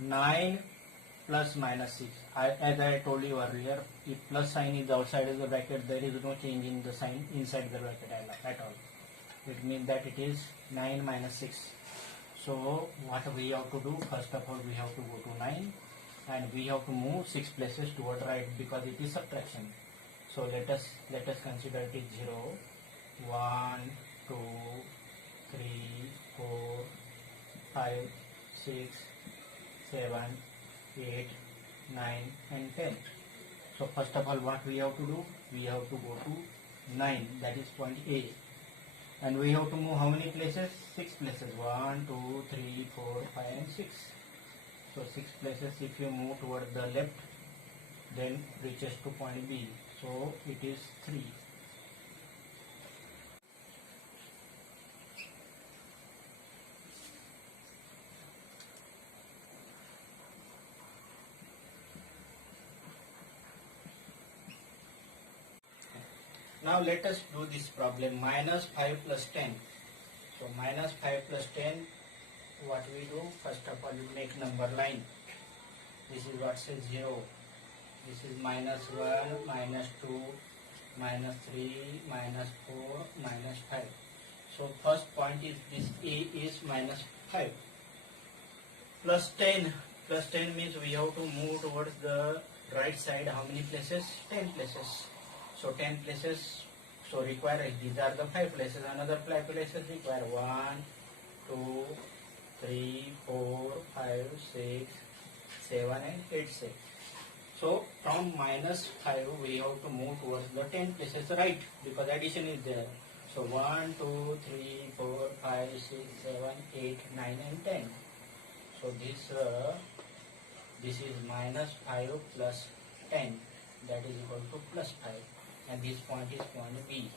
9 plus minus 6. As I told you earlier, if plus sign is outside of the bracket, there is no change in the sign inside the bracket at all. It means that it is 9 minus 6. So what we have to do, first of all we have to go to 9 and we have to move 6 places toward right because it is subtraction. So let us consider it is 0, 1, 2, 3, 4, 5, 6, 7, 8, 9 and 10. So first of all what we have to do, we have to go to 9, that is point A, and we have to move how many places? 6 places, 1, 2, 3, 4, 5 and 6. So 6 places if you move toward the left, then reaches to point B, so it is 3. Now let us do this problem, minus 5 plus 10. So minus 5 plus 10, what we do, first of all you make number line. This is what says 0. This is minus 1, minus 2, minus 3, minus 4, minus 5. So first point is this A is minus 5. Plus 10. Plus 10 means we have to move towards the right side. How many places? 10 places. So 10 places, so require, these are the 5 places, another 5 places require 1, 2, 3, 4, 5, 6, 7 and 8 6. So from minus 5 we have to move towards the 10 places right because addition is there. So 1, 2, 3, 4, 5, 6, 7, 8, 9 and 10. So this is minus 5 plus 10, that is equal to plus 5. And this point is point B.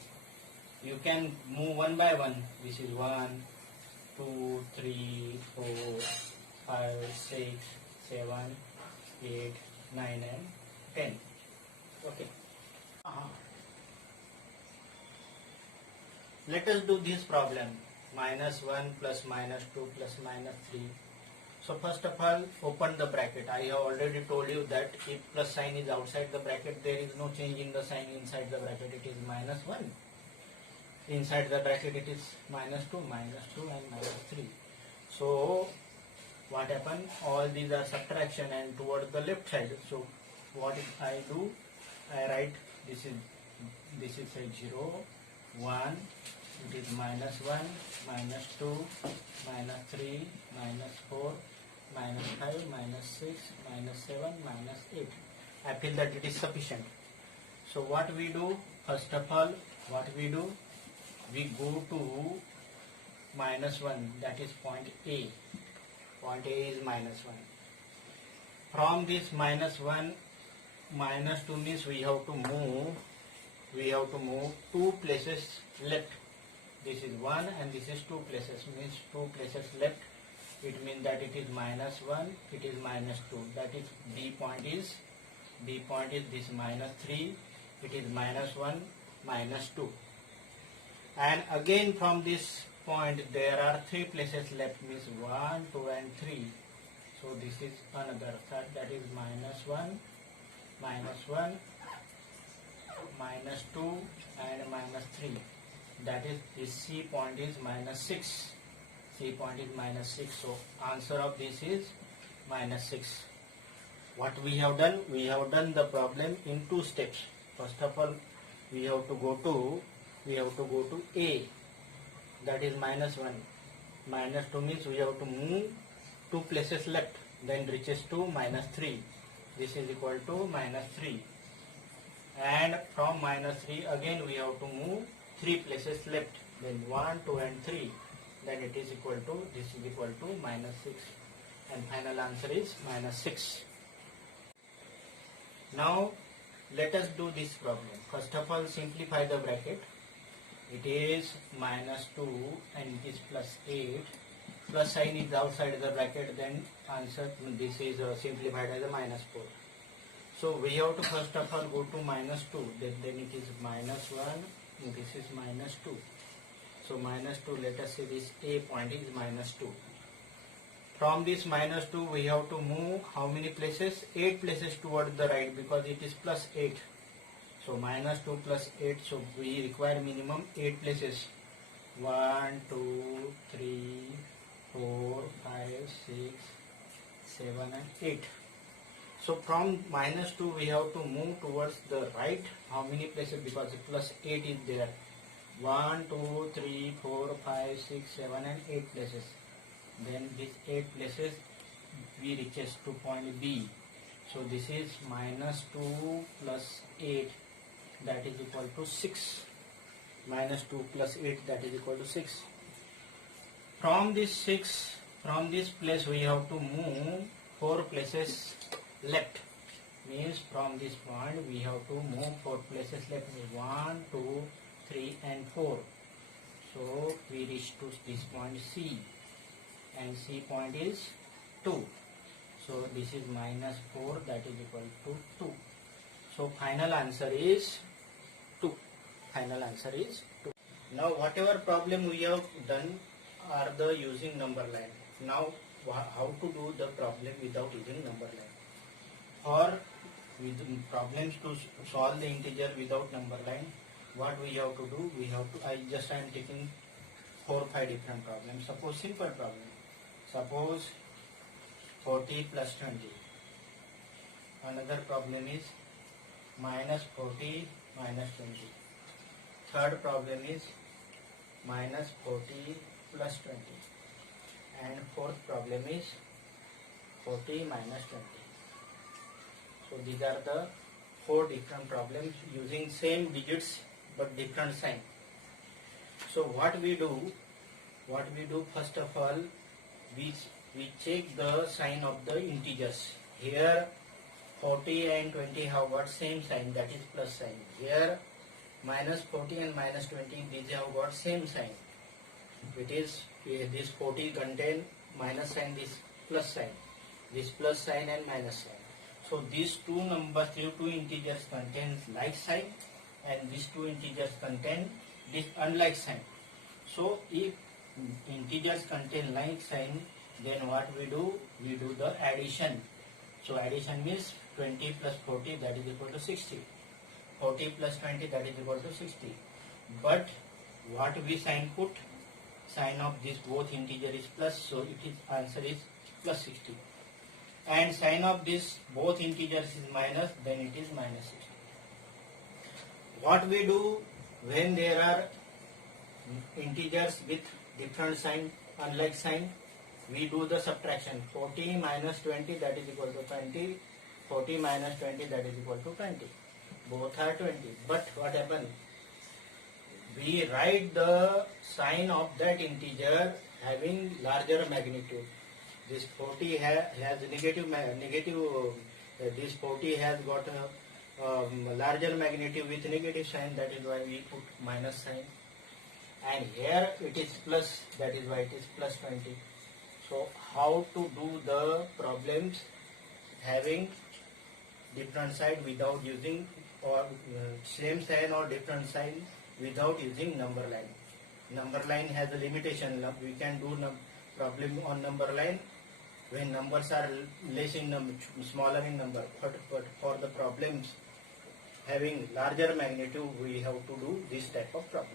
You can move one by one. This is 1, 2, 3, 4, 5, 6, 7, 8, 9 and 10. Okay. Let us do this problem. Minus 1 plus minus 2 plus minus 3. So first of all, open the bracket. I have already told you that if plus sign is outside the bracket, there is no change in the sign inside the bracket. It is minus 1. Inside the bracket it is minus 2 and minus 3. So what happened? All these are subtraction and toward the left side. So what I do? I write this is say 0, 1. It is minus 1, minus 2, minus 3, minus 4, minus 5, minus 6, minus 7, minus 8. I feel that it is sufficient. So what we do, first of all, what we do, we go to minus 1, that is point A. Point A is minus 1. From this minus 1, minus 2 means we have to move 2 places left. This is 1 and this is 2 places, means 2 places left. It means that it is minus 1, it is minus 2. That is B point is this minus 3, it is minus 1, minus 2. And again from this point there are 3 places left, means 1, 2 and 3. So this is another third, that is minus 1, minus 2 and minus 3. That is, this C point is minus 6. C point is minus 6. So answer of this is minus 6. What we have done? We have done the problem in 2 steps. First of all, we have to go to A. That is minus 1. Minus 2 means we have to move 2 places left. Then reaches to minus 3. This is equal to minus 3. And from minus 3 again we have to move 3 places left, then 1, 2 and 3, then it is equal to, this is equal to minus 6, and final answer is minus 6. Now let us do this problem. First of all, simplify the bracket. It is minus 2 and it is plus 8. Plus sign is outside the bracket, then answer, this is simplified as a minus 4. So we have to first of all go to minus 2, then it is minus 1. This is minus 2. So minus 2, let us say this A point is minus 2. From this minus 2 we have to move how many places? 8 places toward the right because it is plus 8. So minus 2 plus 8, so we require minimum 8 places. 1, 2, 3, 4, 5, 6, 7 and 8. So from minus 2 we have to move towards the right how many places, because plus 8 is there. 1, 2, 3, 4, 5, 6, 7 and 8 places. Then these 8 places we reaches to point B. So this is minus 2 plus 8, that is equal to 6. Minus 2 plus 8, that is equal to 6. From this 6, from this place we have to move 4 places left. Means from this point we have to move 4 places left. 1, 2, 3 and 4. So we reach to this point C, and C point is 2. So this is minus 4, that is equal to 2. So final answer is 2. Final answer is 2. Now whatever problem we have done are the using number line. Now how to do the problem without using number line? Or with problems to solve the integer without number line, what we have to do? We have to, I am taking 4 or 5 different problems. Suppose simple problem. Suppose 40 plus 20. Another problem is minus 40 minus 20. Third problem is minus 40 plus 20. And fourth problem is 40 minus 20. So these are the 4 different problems using same digits but different sign. So what we do first of all, we check the sign of the integers. Here 40 and 20 have got same sign, that is plus sign. Here minus 40 and minus 20, these have got same sign. It is this 40 contain minus sign, this plus sign. This plus sign and minus sign. So these two numbers, two integers contain like sign, and these two integers contain this unlike sign. So if integers contain like sign, then what we do? We do the addition. So addition means 20 plus 40, that is equal to 60. 40 plus 20, that is equal to 60. But what we sign put? Sign of this both integer is plus, so it is answer is plus 60. And sign of this both integers is minus, then it is minus 60. What we do when there are integers with different sign, unlike sign? We do the subtraction. 40 minus 20, that is equal to 20. 40 minus 20, that is equal to 20. Both are 20. But what happens? We write the sign of that integer having larger magnitude. This 40 has negative, this 40 has got a larger magnitude with negative sign, that is why we put minus sign. And here it is plus, that is why it is plus 20. So how to do the problems having different sign without using, or same sign or different sign without using number line? Number line has a limitation. We can do problem on number line when numbers are less in number, smaller in number. But for the problems having larger magnitude, we have to do this type of problem.